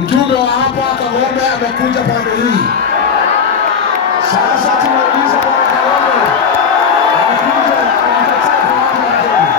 Mjumbe wa hapa Kagombe amekuja pande hii. Sasa tunauliza Bwana Kagombe amekuja anataka watu wa Kenya.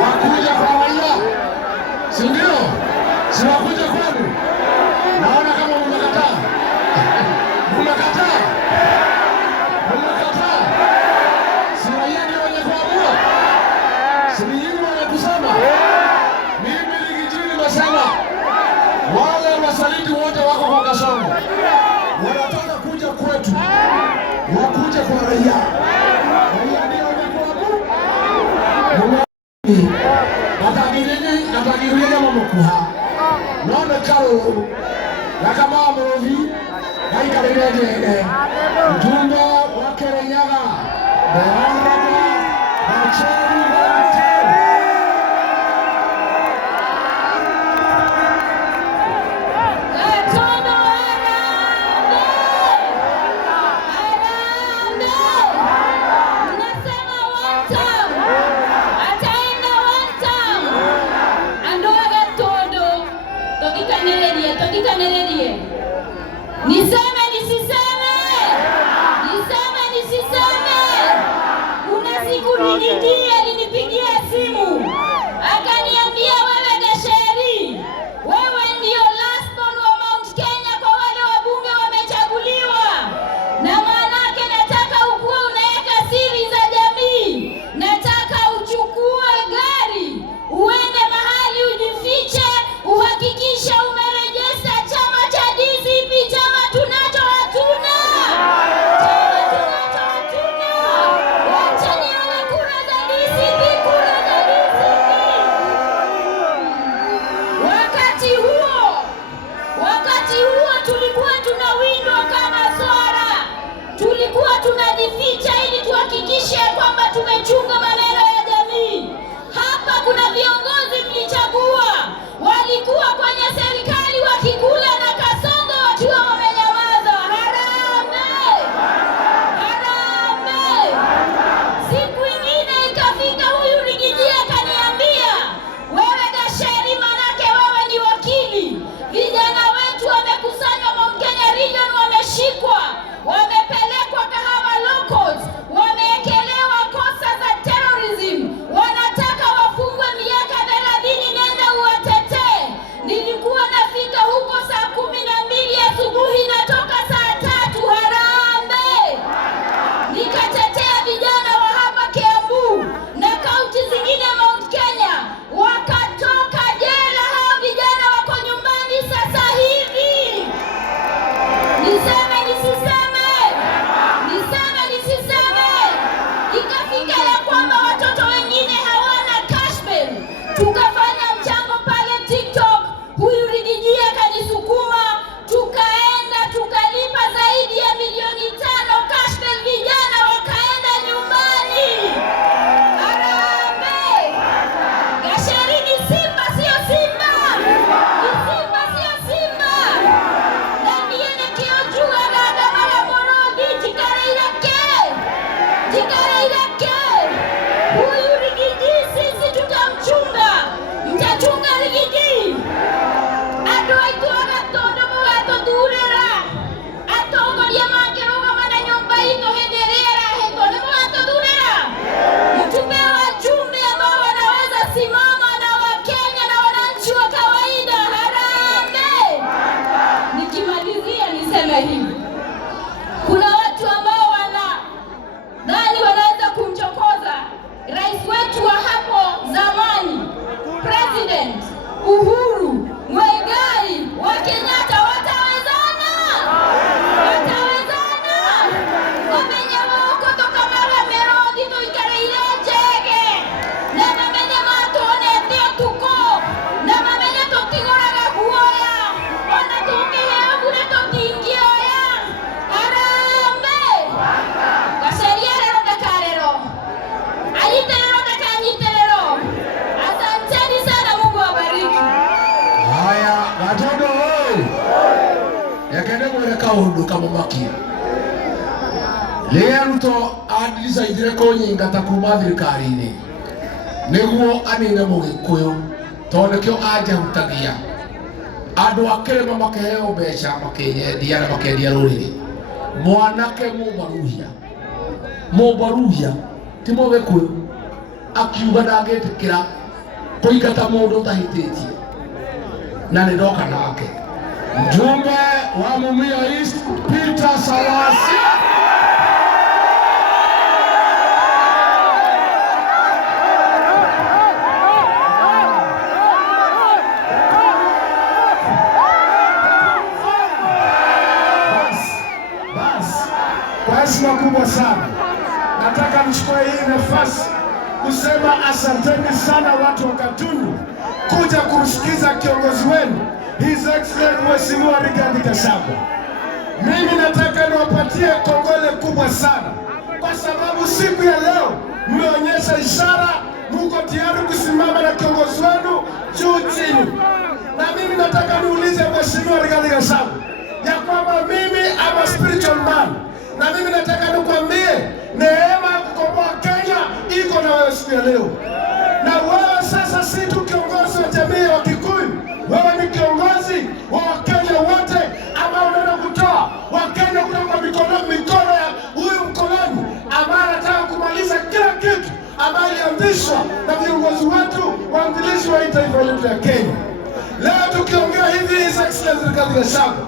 Wakuja kwa raia, si ndio? Si wakuja kwenu? Naona kama mmekataa. Mmekataa? Mmekataa? Si raia ndio wenye kuamua? Si nyinyi wenye kusema? Mimi Ligijini nasema wale wasaliti wote wako kwa Kasongo. Wanataka kuja kwetu. Wakuja kwa raia. Raia ndio wenye kuamua. Natagiriria mamukuha none karu yakama murovi gaikarire njene mjumbe wa Kirinyaga Acheri niseme nisiseme? Niseme nisiseme? Kuna siku nilijia kaundu kamamakia ria ruto andirica ithire kunyingata kuma thirikari-ini niguo anine mugikuyu tondu kio anjahutagia andu akirima makiheo mbeca makinyendia na makendia ruriri mwanake mubaruhia ti mugikuyu akiuga ndagetikira kuingata mundu utahititie na nindoka nake mjumbe wa Mumias East Peter Salasya. Kwa heshima kubwa sana nataka nichukue hii nafasi kusema asanteni sana watu wa Gatundu kuja kumsikiza kiongozi wenu His Excellency Mheshimiwa Rigathi Gachagua. Mimi nataka niwapatie kongole kubwa sana kwa sababu siku ya leo mmeonyesha ishara mko tayari kusimama na kiongozi wenu juu chini. Na mimi nataka niulize Mheshimiwa Rigathi Gachagua ya kwamba mimi am a spiritual man, na mimi nataka nikwambie neema ya kukomboa Kenya iko na wewe siku ya leo. Na wewe sasa si tu kiongozi wa jamii ya Wakikuyu, wewe ni kiongozi wa Wakenya wote ambao unaenda kutoa Wakenya kutoka mikono ya huyu mkoloni ambaye anataka kumaliza kila kitu ambayo ilianzishwa na viongozi wetu waanzilishi wa taifa letu la Kenya. Leo tukiongea hivi, His Excellency Rigathi Gachagua,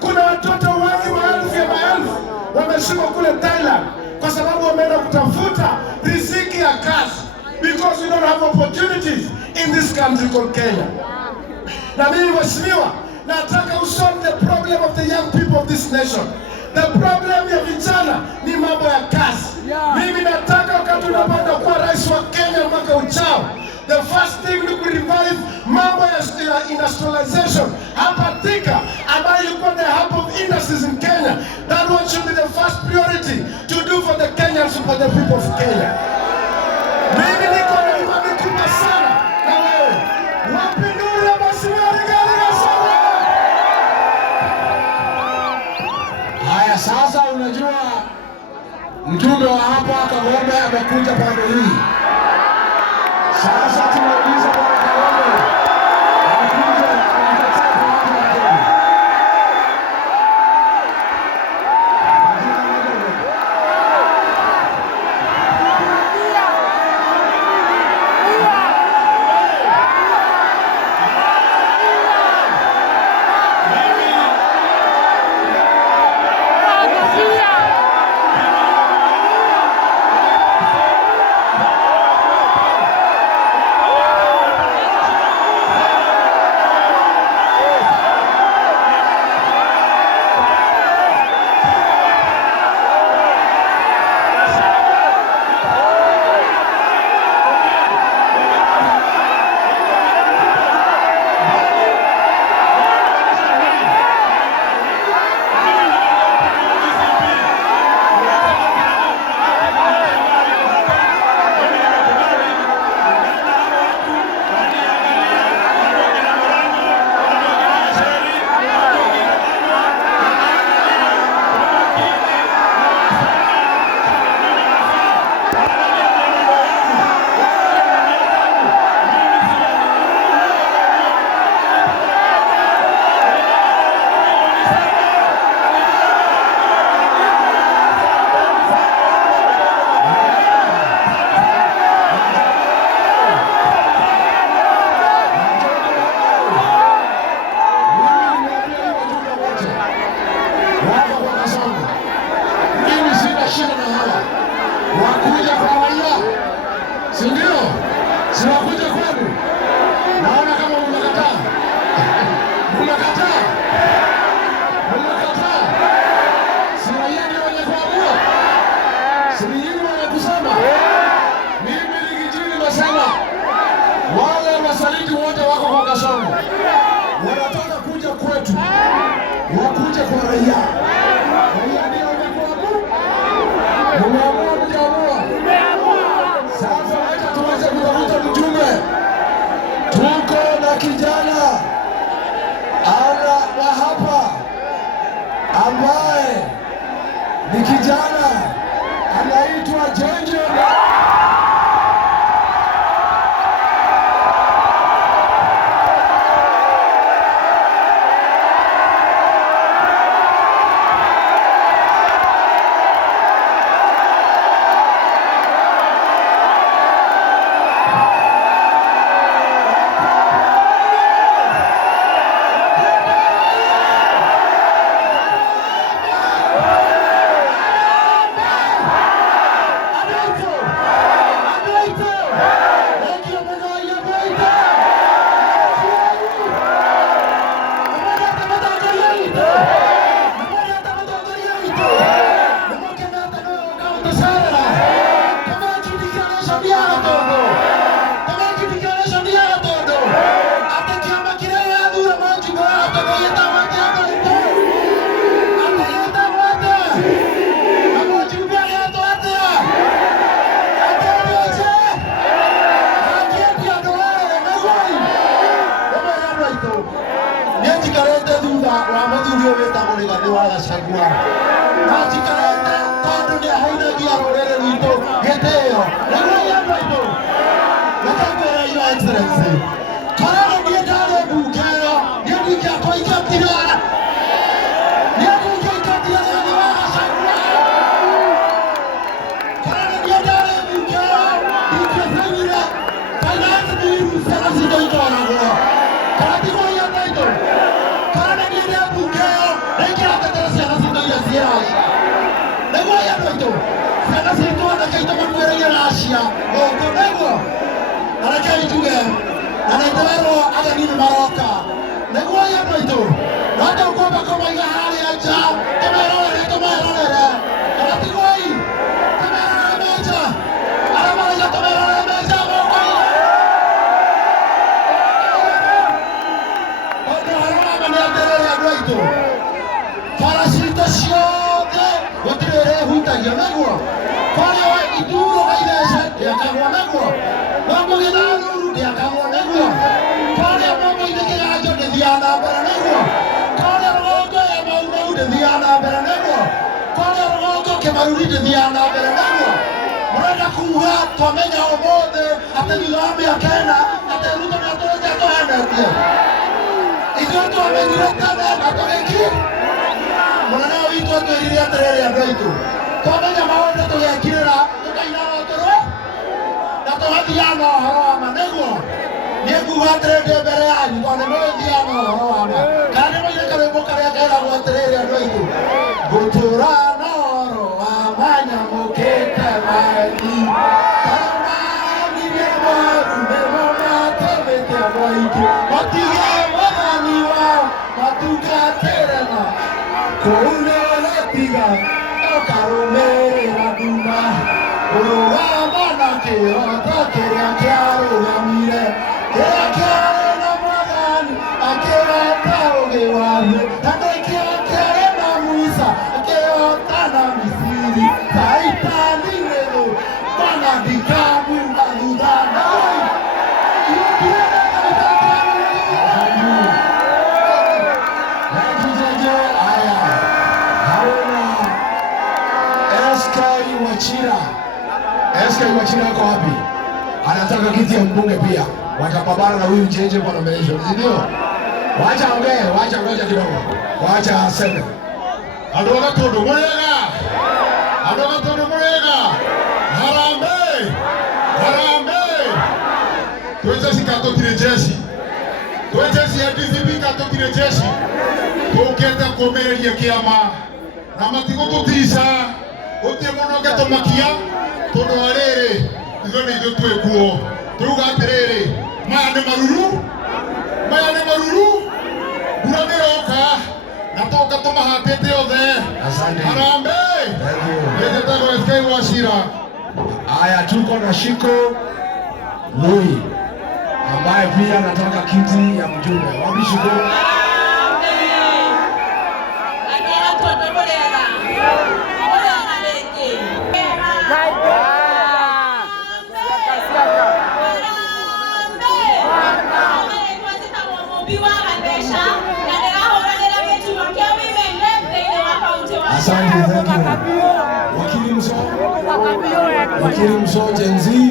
kuna watoto wengi maelfu wameshikwa kule Thailand kwa sababu wameenda kutafuta riziki ya kazi, because we don't have opportunities in this country called Kenya. Na mimi mheshimiwa, nataka usolve the problem of the young people of this nation. The problem ya vijana ni mambo ya kazi. Mimi nataka wakati unapanda kuwa rais wa Kenya mwaka ujao, the first thing ni revive mambo ya industrialization hapa Thika ambayo ilikuwa the hub of industries in Kenya. That one should be the first priority to do for the Kenyans, for the people of Kenya. Mimi niko na imani kubwa sana na wewe. Wapinduri ya Mheshimiwa Rigathi Gachagua. Haya, sasa unajua mjumbe wa hapa Kagombe amekuja pande hii. Sasa tunauliza bwana Kagombe anakuja anataka watu wa Kenya. Wakuja kwa raia, si ndio? Si wakuja kwenu? Naona kama mmekataa. Mmekataa. Si raia ndio wenye kuamua? Si nyinyi wenye kusema? Mimi Rigiji nimesema wale wasaliti wote wako kwa Kasongo wanataka kuja kwetu, wakuja kwa raia. Raia ndio wenye kuamua. Mumeamua mjaamua. Sasa wacha tuweze kutafuta mjumbe. Tuko na kijana ana wa hapa ambaye ni kijana anaitwa Jenjo. Wachira yako wapi? Anataka kiti ya mbunge pia. Watapambana na huyu Jenjo kwa nomination. Ndio. Wacha ongee, wacha ngoja kidogo. Wacha aseme. Adoga todo murega. Adoga todo murega. Harambe. Harambe. Tuweze sikato kile jeshi. Tuweze siadhibi kato kile jeshi. Tukenda komeria kiama. Na matiko tutisa. Utimono gato makia. Todo arere. Ndio ndio twekuo. Turuga atiriri. Maya maruru. Burameroka. Natoka tumahatete othe. Asante. Harambe. Ndio SK Wachira. Haya, tuko na Shiko Lui ambaye pia anataka kiti ya mjumbe. Wapi Shiko? Biwa Mandesha, na ndio hao wale wetu wakiwa women left in the lakini msoje nzi